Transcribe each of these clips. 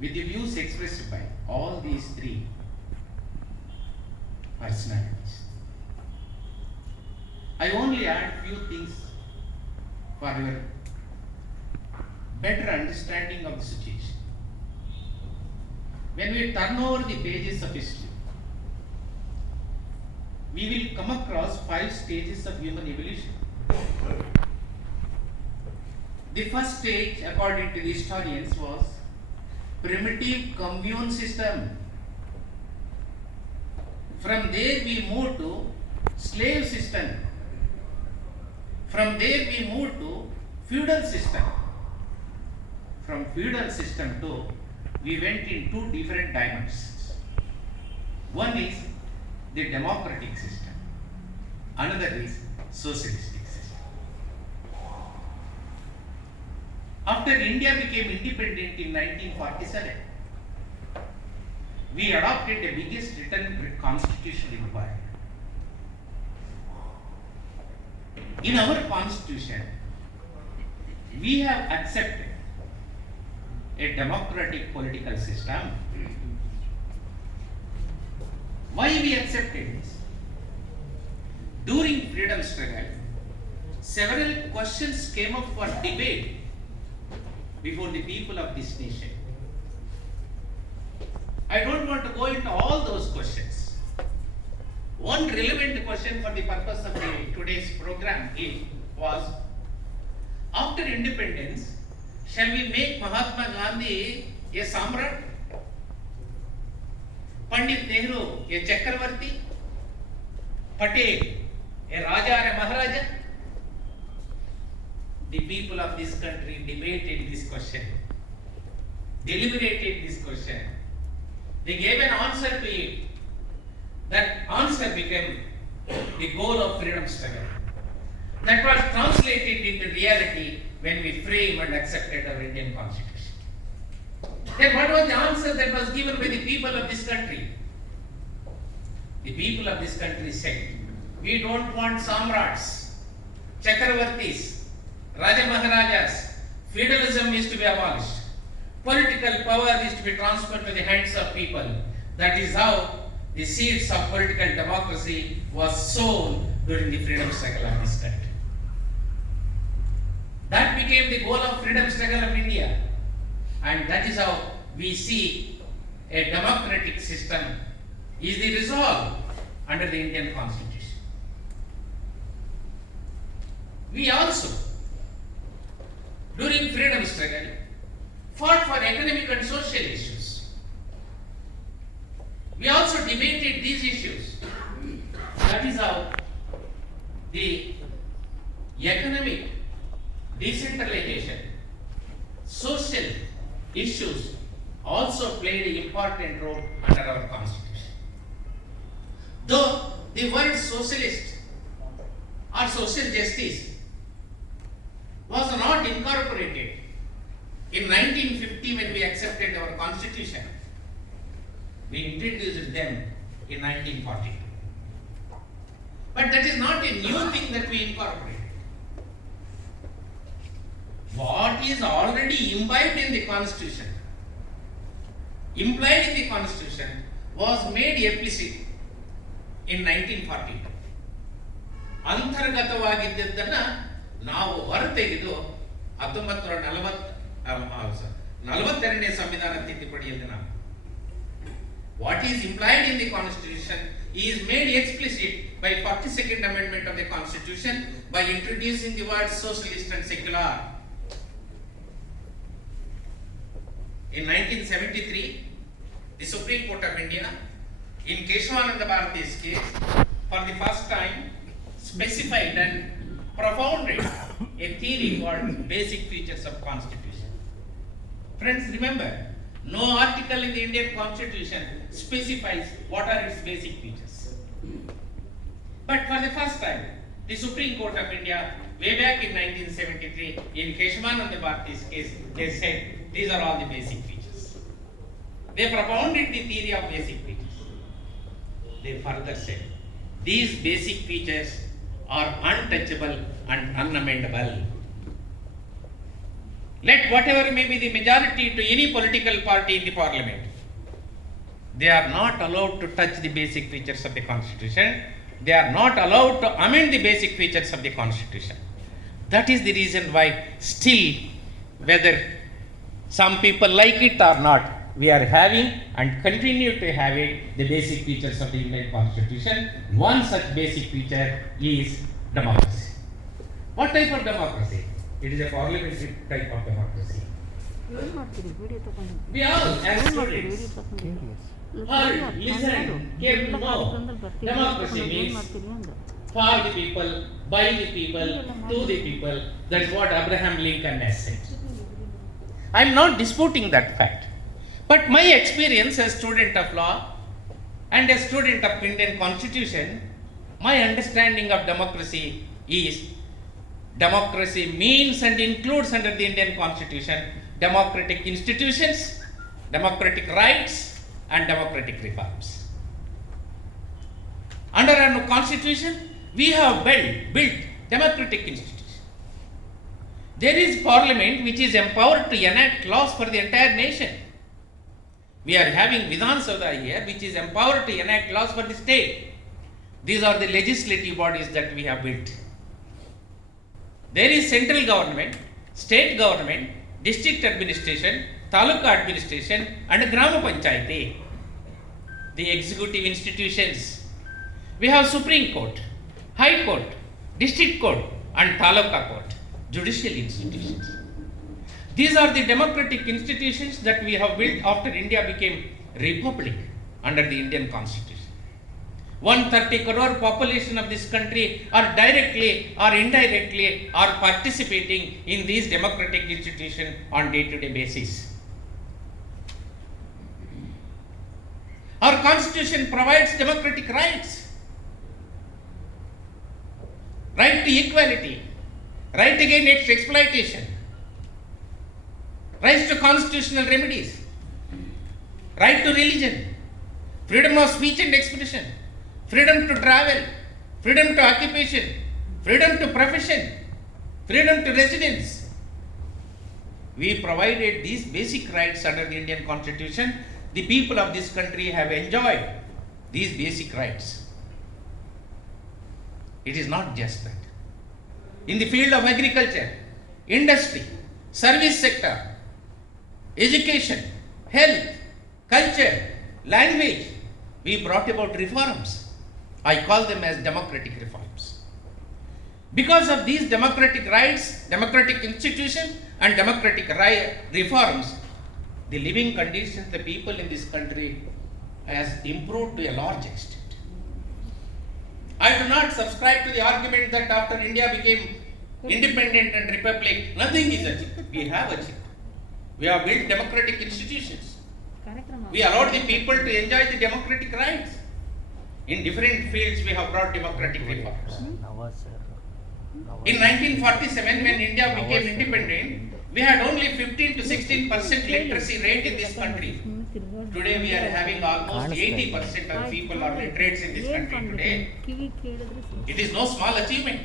with the views expressed by all these three personalities. I only add few things for your better understanding of the situation. When we turn over the pages of history, we will come across 5 stages of human evolution. The first stage, according to the historians, was primitive commune system. From there we moved to slave system. From there we moved to feudal system. From feudal system to, we went in 2 different dimensions. One is the democratic system. Another is socialistic system. After India became independent in 1947, we adopted the biggest written constitution in the world. In our constitution, we have accepted a democratic political system. Why we accepted this? During freedom struggle, several questions came up for debate before the people of this nation. I don't want to go into all those questions. One relevant question for the purpose of today's program was, after independence, shall we make Mahatma Gandhi a Samrat? Pandit Nehru a Chakravarti? Patel a Raja or a Maharaja? The people of this country debated this question, deliberated this question. They gave an answer to it. That answer became the goal of freedom struggle. That was translated into reality when we framed and accepted our Indian Constitution. Then what was the answer that was given by the people of this country? The people of this country said, we don't want Samrats, Chakravartis, Raja Maharajas. Feudalism is to be abolished. Political power is to be transferred to the hands of people. That is how the seeds of political democracy was sown during the freedom struggle of this country. That became the goal of freedom struggle of India. And that is how we see a democratic system is the resolve under the Indian Constitution. We also, during freedom struggle, fought for economic and social issues. We also debated these issues. That is how the economic decentralization, social issues also played an important role under our constitution. Though the word socialist or social justice was not incorporated in 1950 when we accepted our constitution, we introduced them in 1940. But that is not a new thing that we incorporated. What is already imbibed in the constitution, implied in the constitution, was made explicit in 1940. ಅಂತರ್ಗತವಾಗಿದ್ದದ್ದನ್ನ ನಾವು ಹೊರತೆಗೆದು 1942ನೇ ಸಂವಿಧಾನ ತಿದ್ದುಪಡಿಯಲ್ಲಿ ನಾವು what is implied in the constitution is made explicit by 42nd amendment of the constitution by introducing the words socialist and secular. In 1973, the Supreme Court of India, in Keshavananda Bharati's case, for the first time specified and propounded a theory called basic features of constitution. Friends, remember, no article in the Indian Constitution specifies what are its basic features. But for the first time, the Supreme Court of India, way back in 1973, in Keshavananda Bharati's case, they said these are all the basic features. They propounded the theory of basic features. They further said these basic features are untouchable and unamendable. let whatever may be the majority to any political party in the parliament, they are not allowed to touch the basic features of the constitution. They are not allowed to amend the basic features of the constitution. That is the reason why still, whether some people like it or not, we are having and continue to having the basic features of the Indian constitution. One such basic feature is democracy. What type of democracy? It is a parliamentary type of democracy. We all, as students, heard, listened, came to know democracy means for the people, by the people, to the people. That's what Abraham Lincoln has said. I am not disputing that fact. But my experience as student of law and a student of Indian constitution, my understanding of democracy is democracy means and includes under the Indian constitution democratic institutions, democratic rights and democratic reforms. Under our constitution, we have built democratic institutions. There is parliament which is empowered to enact laws for the entire nation. We are having Vidhan Sabha here which is empowered to enact laws for the state. These are the legislative bodies that we have built. There is central government, state government, district administration, taluka administration and Grama Panchayati, the executive institutions. We have Supreme Court, High Court, District Court and Taluka Court, judicial institutions. These are the democratic institutions that we have built after India became republic under the Indian constitution. 130 crore population of this country are directly or indirectly are participating in these democratic institutions on day-to-day basis. Our constitution provides democratic rights. Right to equality, right against exploitation, right to constitutional remedies, right to religion, freedom of speech and expression, freedom to travel, freedom to occupation, freedom to profession, freedom to residence. We provided these basic rights under the Indian Constitution. The people of this country have enjoyed these basic rights. It is not just that. In the field of agriculture, industry, service sector, education, health, culture, language, we brought about reforms. I call them as democratic reforms. Because of these democratic rights, democratic institutions and democratic reforms, the living conditions of the people in this country has improved to a large extent. I do not subscribe to the argument that after India became independent and republic, nothing is achieved. We have achieved. We have built democratic institutions. We allowed the people to enjoy the democratic rights. In different fields, we have brought democratic reforms. In 1947, when India became independent, we had only 15 to 16% literacy rate in this country. Today we are having almost 80% of people are literates in this country today. It is no small achievement.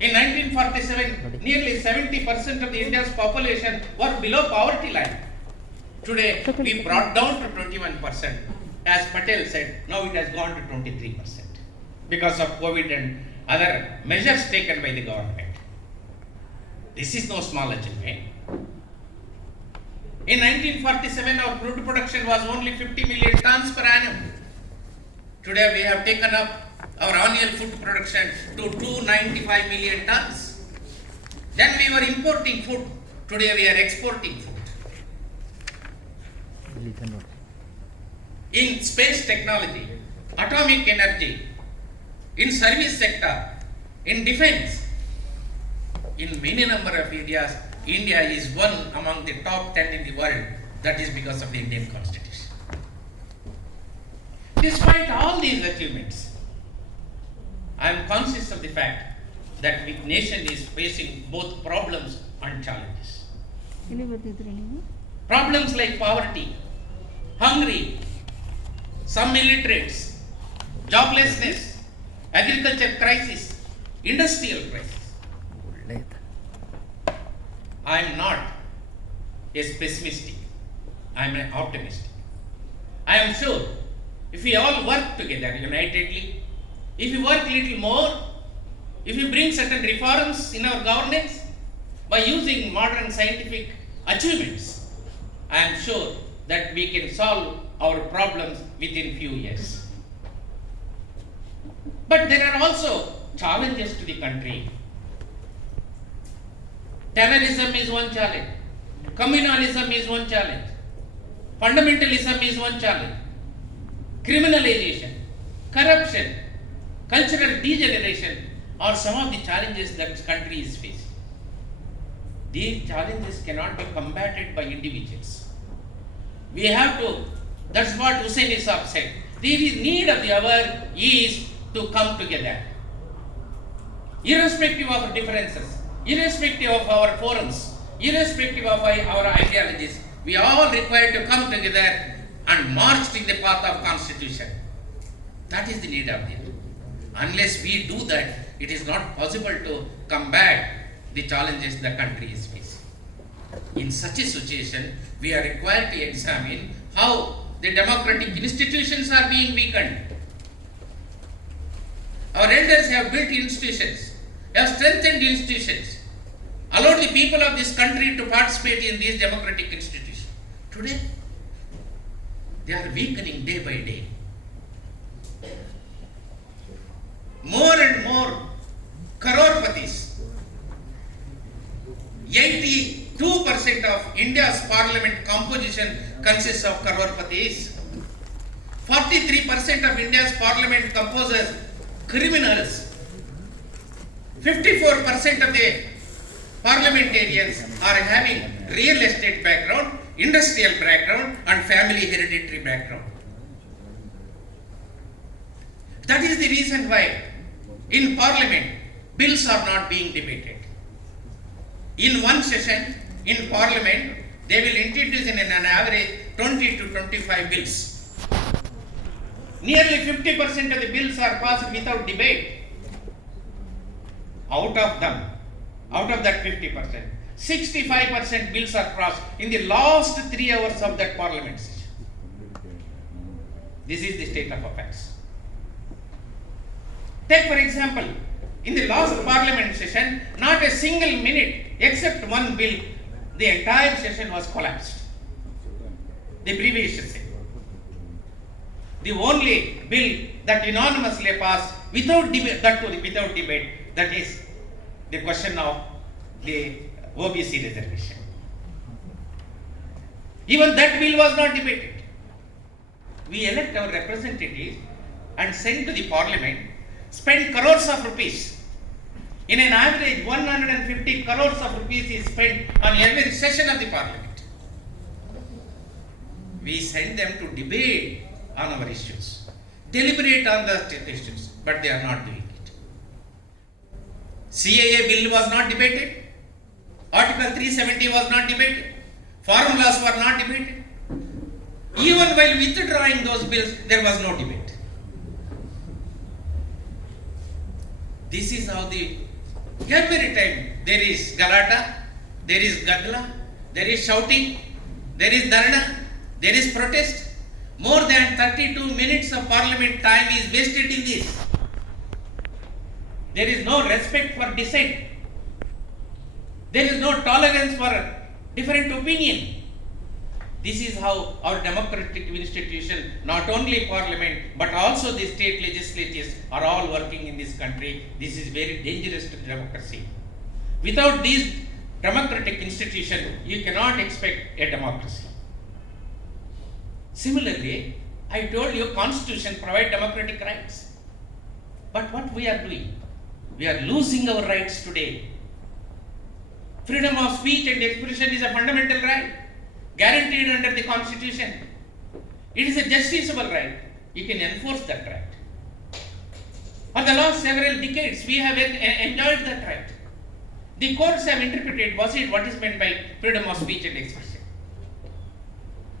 In 1947, nearly 70% of the India's population were below poverty line. Today we brought down to 21%. As Patel said, now it has gone to 23% because of COVID and other measures taken by the government. This is no small achievement. In 1947, our crude production was only 50 million tons per annum. Today we have taken up our annual food production to 295 million tons. Then we were importing food. Today we are exporting food. In space technology, atomic energy, in service sector, in defense, in many number of areas, India is one among the top 10 in the world. That is because of the Indian Constitution. Despite all these achievements, I am conscious of the fact that the nation is facing both problems and challenges. Problems like poverty, hungry, some illiterates, joblessness, agriculture crisis, industrial crisis. I am not a pessimistic. I am an optimistic. I am sure if we all work together unitedly, if we work little more, if we bring certain reforms in our governance by using modern scientific achievements, I am sure that we can solve our problems within few years. But there are also challenges to the country. Terrorism is one challenge. Communalism is one challenge. Fundamentalism is one challenge. Criminalization, corruption, cultural degeneration are some of the challenges that the country is facing. These challenges cannot be combated by individuals. We have to, that's what Hussein Isab said. The need of the hour is to come together. Irrespective of differences, irrespective of our forums, irrespective of our ideologies, we are all required to come together and march in the path of constitution. That is the need of the hour. Unless we do that, it is not possible to combat the challenges the country is facing. In such a situation, we are required to examine how the democratic institutions are being weakened. Our elders have built institutions, have strengthened institutions, allowed the people of this country to participate in these democratic institutions. Today, they are weakening day by day. More and more crorepati's, 82% of India's parliament composition consists of crorepati's. 43% of India's parliament composes criminals. 54% of the parliamentarians are having real estate background, industrial background and family hereditary background. That is the reason why in parliament bills are not being debated. In one session in parliament they will introduce in an average 20 to 25 bills. Nearly 50% of the bills are passed without debate. Out of that 50%, 65% bills are passed in the last 3 hours of that parliament session. This is the state of affairs. Take for example, in the last parliament session, not a single minute except one bill, the entire session was collapsed. The previous session. The only bill that unanimously passed without debate, that is the question of the OBC reservation. Even that bill was not debated. We elect our representatives and send to the parliament, spend crores of rupees. In an average, 150 crores of rupees is spent on every session of the parliament. We send them to debate on our issues, deliberate on the issues, but they are not doing it. CAA bill was not debated. Article 370 was not debated. Foreign laws were not debated. Even while withdrawing those bills, there was no debate. This is how every time there is galata, there is gadla, there is shouting, there is dharna, there is protest. More than 32 minutes of parliament time is wasted in this. There is no respect for dissent. There is no tolerance for different opinion. This is how our democratic institution, not only parliament, but also the state legislatures are all working in this country. This is very dangerous to democracy. Without these democratic institutions, you cannot expect a democracy. Similarly, I told you Constitution provides democratic rights. But what we are doing? We are losing our rights today. Freedom of speech and expression is a fundamental right, guaranteed under the Constitution. It is a justiciable right. You can enforce that right. For the last several decades, we have enjoyed that right. The courts have interpreted what is meant by freedom of speech and expression.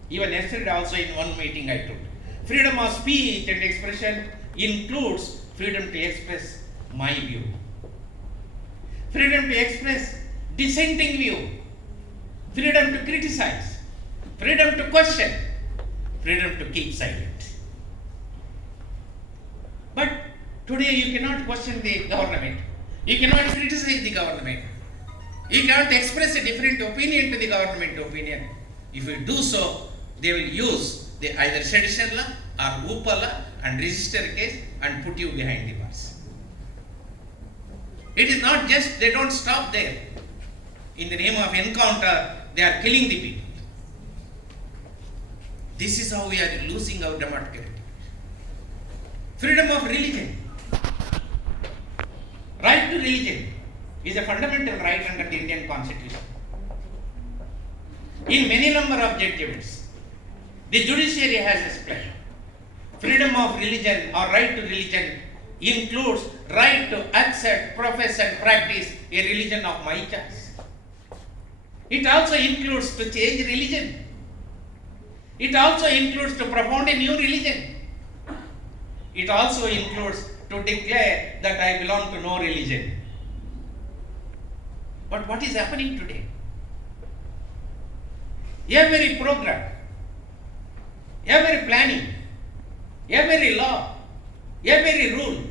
Even yesterday also in one meeting I told, freedom of speech and expression includes freedom to express my view. Freedom to express dissenting view. freedom to criticize, freedom to question, freedom to keep silent. But today you cannot question the government, you cannot criticize the government, you cannot express a different opinion to the government opinion. If you do so, they will use the either sedition law or UPA law and register a case and put you behind the bars. It is not just, they don't stop there. In the name of encounter, they are killing the people. This is how we are losing our democratic. Freedom of religion. Right to religion is a fundamental right under the Indian Constitution. In many number of judgments, the judiciary has explained freedom of religion or right to religion includes right to accept, profess and practice a religion of my choice. It also includes to change religion. It also includes to propound a new religion. It also includes to declare that I belong to no religion. But what is happening today? Every program, every planning, every law, every rule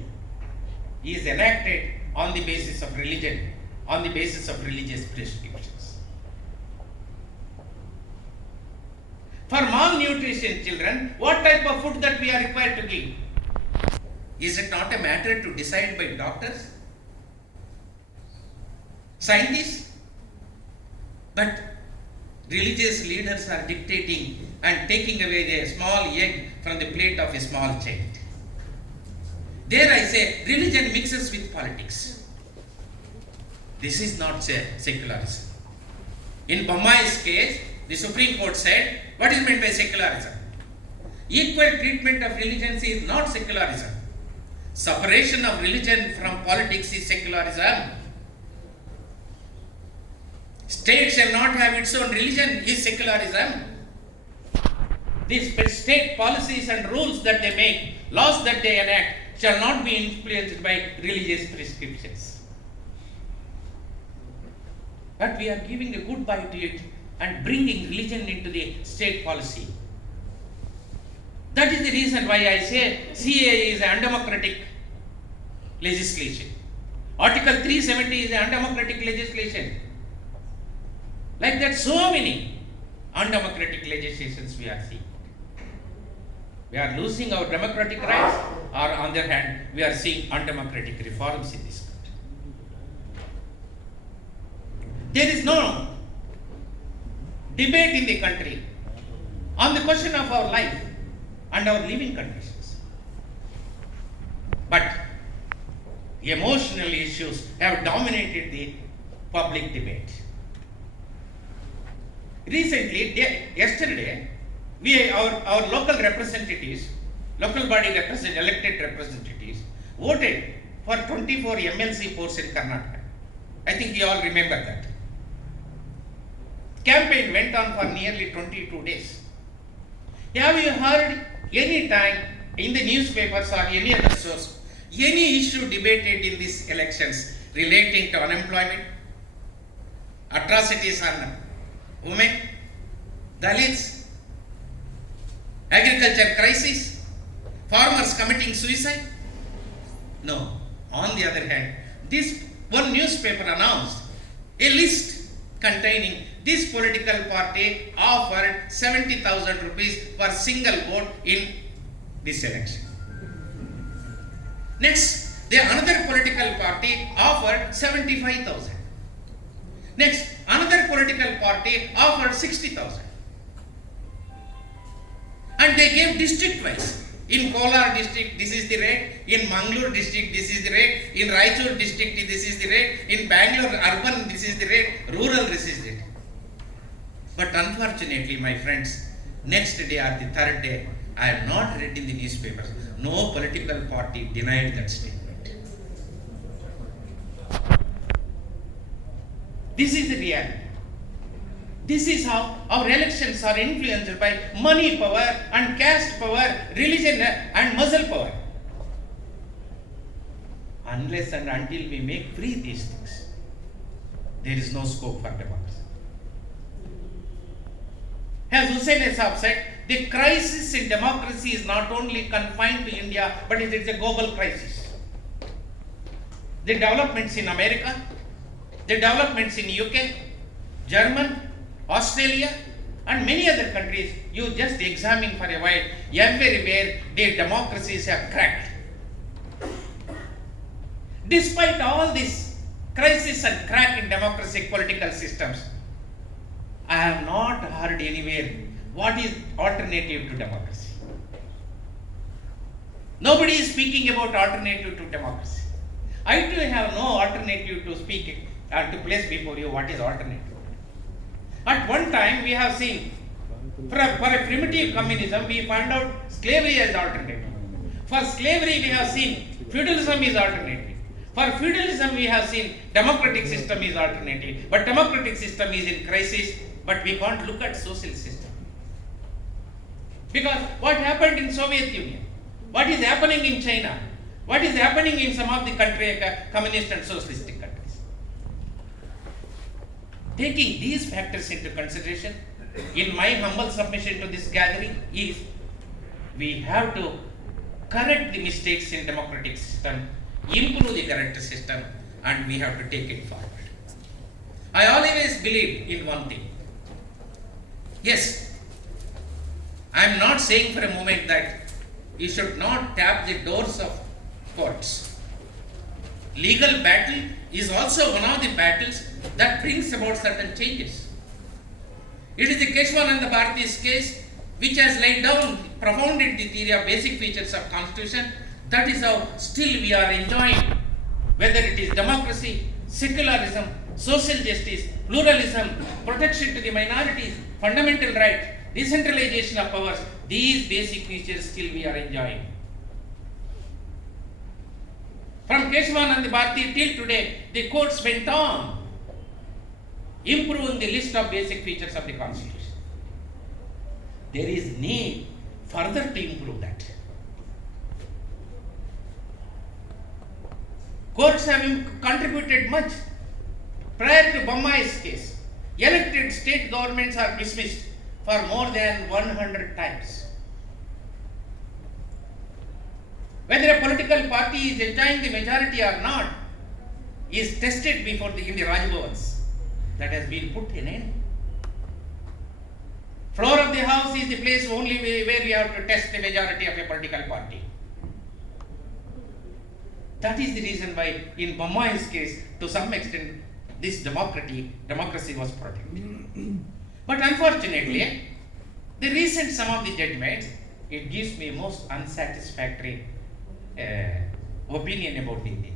is enacted on the basis of religion, on the basis of religious prescriptions. For malnutrition children, what type of food that we are required to give? Is it not a matter to decide by doctors, scientists? But religious leaders are dictating and taking away the small egg from the plate of a small child. There I say, religion mixes with politics. This is not secularism. In Bommai's case, the Supreme Court said, what is meant by secularism? Equal treatment of religions is not secularism. Separation of religion from politics is secularism. State shall not have its own religion is secularism. These state policies and rules that they make, laws that they enact, shall not be influenced by religious prescriptions. But we are giving a goodbye to it and bringing religion into the state policy. That is the reason why I say CAA is undemocratic legislation. Article 370 is undemocratic legislation. Like that, so many undemocratic legislations we are seeing. We are losing our democratic rights, or on the other hand, we are seeing undemocratic reforms in this country. There is no debate in the country on the question of our life and our living conditions. But emotional issues have dominated the public debate. Recently, yesterday, our local representatives, local body elected representatives, voted for 24 MLC posts in Karnataka. I think you all remember that. Campaign went on for nearly 22 days. Have you heard any time in the newspapers or any other source, any issue debated in these elections relating to unemployment, atrocities on women, Dalits, agriculture crisis, farmers committing suicide? No. On the other hand, this one newspaper announced a list containing this political party offered 70,000 rupees per single vote in this election. Next, another political party offered 75,000. Next, another political party offered 60,000. And they gave district wise. In Kolar district, this is the rate. In Mangalore district, this is the rate. In Raichur district, this is the rate. In Bangalore urban, this is the rate. Rural, this is the rate. But unfortunately, my friends, next day or the third day, I have not read in the newspapers. No political party denied that statement. This is the reality. This is how our elections are influenced by money power and caste power, religion and muscle power. Unless and until we make free these things, there is no scope for democracy. as Hussein Esab said, the crisis in democracy is not only confined to India, but it is a global crisis. The developments in America, the developments in UK, Germany, Australia, and many other countries, you just examine for a while, everywhere the democracies have cracked. Despite all this crisis and crack in democratic political systems, I have not heard anywhere what is alternative to democracy. Nobody is speaking about alternative to democracy. I too have no alternative to speak to place before you what is alternative. At one time we have seen, for a primitive communism, we found out slavery as alternative. For slavery we have seen feudalism is alternative. For feudalism we have seen democratic system is alternative. But democratic system is in crisis, but we can't look at social system. Because what happened in Soviet Union? What is happening in China? What is happening in some of the communist and socialistic countries? Taking these factors into consideration, in my humble submission to this gathering is, we have to correct the mistakes in democratic system, improve the correct system, and we have to take it forward. I always believe in one thing. Yes, I am not saying for a moment that we should not tap the doors of courts. Legal battle is also one of the battles that brings about certain changes. It is the Keshwananda Bharati's case which has laid down profounded the theory of basic features of constitution. That is how still we are enjoying, whether it is democracy, secularism, social justice, pluralism, protection to the minorities, fundamental rights, decentralization of powers, these basic features still we are enjoying. From Keshwananda Bharati till today, the courts went on improving the list of basic features of the constitution. There is need further to improve that. Courts have contributed much. Prior to Bommai's case, elected state governments are dismissed for more than 100 times. Whether a political party is enjoying the majority or not is tested before in the Rajbhavans. That has been put in end. Floor of the house is the place only where we have to test the majority of a political party. That is the reason why in Bommai's case, to some extent, this democracy was protected. But unfortunately, the recent some of the judgments, it gives me most unsatisfactory opinion about the thing.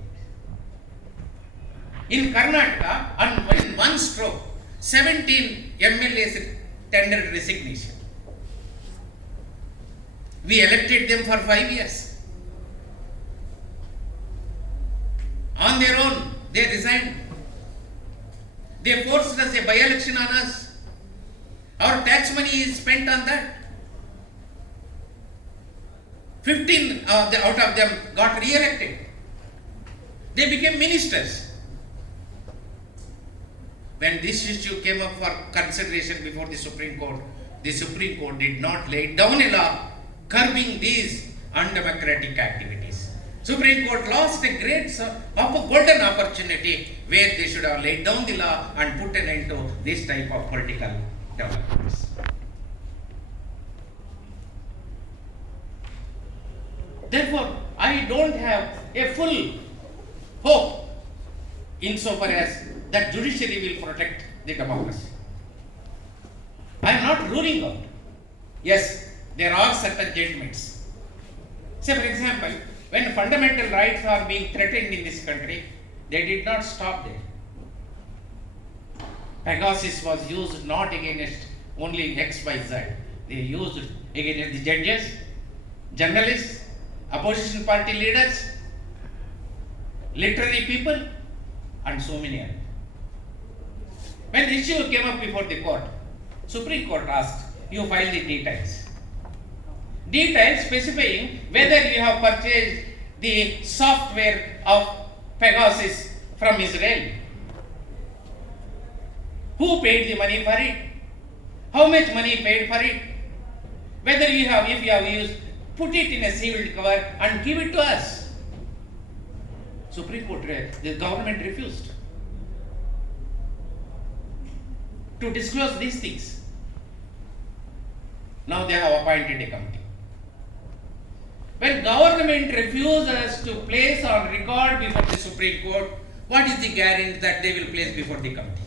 In Karnataka, in one stroke, 17 MLAs tendered resignation. We elected them for 5 years. On their own, they resigned. They forced us a by-election on us. Our tax money is spent on that. 15 out of them got re-elected. They became ministers. When this issue came up for consideration before the Supreme Court did not lay down a law curbing these undemocratic activities. Supreme Court lost a great golden opportunity where they should have laid down the law and put an end to this type of political developments. Therefore, I don't have a full hope insofar as that judiciary will protect the democracy. I am not ruling out. Yes, there are certain judgments. Say, for example, when fundamental rights are being threatened in this country, they did not stop there. Pegasus was used not against only X, Y, Z. They used against the judges, journalists, opposition party leaders, literary people, and so many others. When the issue came up before the court, Supreme Court asked, you file the details. Details specifying whether you have purchased the software of Pegasus from Israel. Who paid the money for it? How much money paid for it? Whether you have, if you have used, put it in a sealed cover and give it to us. Supreme Court, the government refused to disclose these things. Now they have appointed a committee. When government refuses to place on record before the Supreme Court, what is the guarantee that they will place before the committee?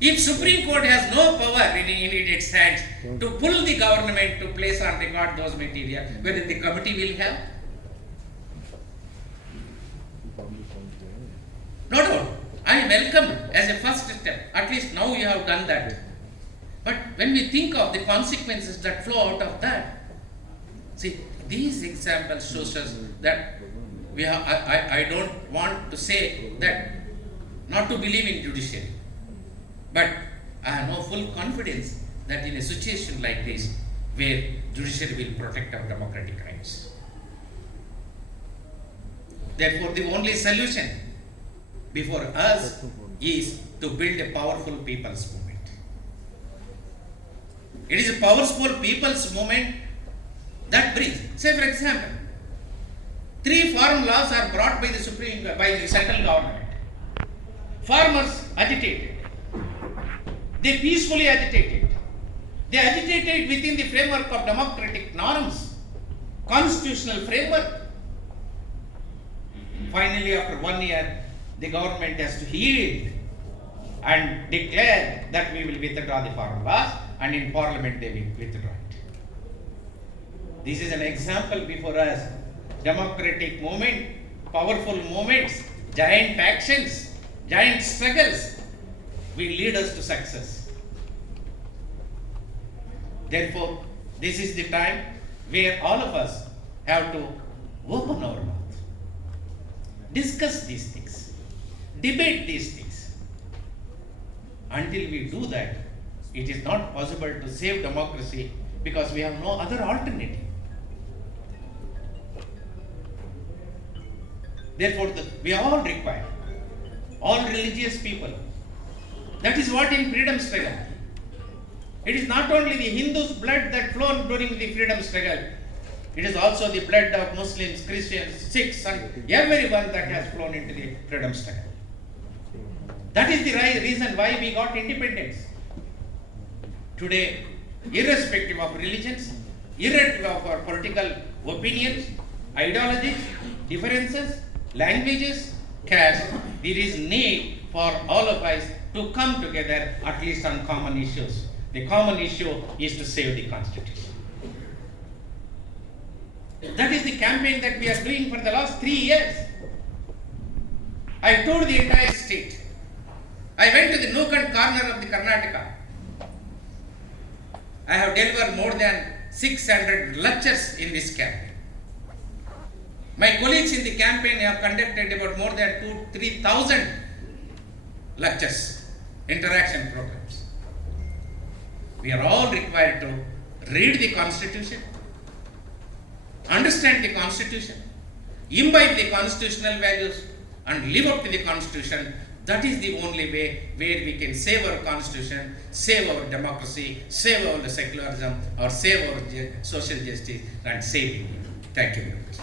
If Supreme Court has no power in its hands to pull the government to place on record those material, whether the committee will have? No doubt. I welcome as a first step. At least now you have done that. But when we think of the consequences that flow out of that, see, these examples shows us that we have, I don't want to say that not to believe in judiciary, but I have no full confidence that in a situation like this, where judiciary will protect our democratic rights. Therefore, the only solution before us is to build a powerful people's movement. It is a powerful people's movement that brings, say for example, 3 farm laws are brought by the central government. Farmers agitated. They peacefully agitated. They agitated within the framework of democratic norms, constitutional framework. Finally, after 1 year, the government has to yield and declare that we will withdraw the farm laws, and in parliament they will withdraw it. This is an example before us. Democratic movement, powerful movements, giant factions, giant struggles will lead us to success. Therefore, this is the time where all of us have to open our mouth, discuss these things, debate these things. Until we do that, it is not possible to save democracy, because we have no other alternative. Therefore, we are all required, all religious people. That is what in freedom struggle. It is not only the Hindus' blood that flowed during the freedom struggle. It is also the blood of Muslims, Christians, Sikhs, and everyone that has flown into the freedom struggle. That is the reason why we got independence. Today, irrespective of religions, irrespective of our political opinions, ideologies, differences, languages, caste, there is need for all of us to come together at least on common issues. The common issue is to save the Constitution. That is the campaign that we are doing for the last 3 years. I toured the entire state. I went to the nook and corner of the Karnataka. I have delivered more than 600 lectures in this campaign. My colleagues in the campaign have conducted about more than 3,000 lectures, interaction programs. We are all required to read the Constitution, understand the Constitution, imbibe the constitutional values, and live up to the Constitution. That is the only way where we can save our Constitution, save our democracy, save our secularism, or save our social justice, and save India. Thank you very much.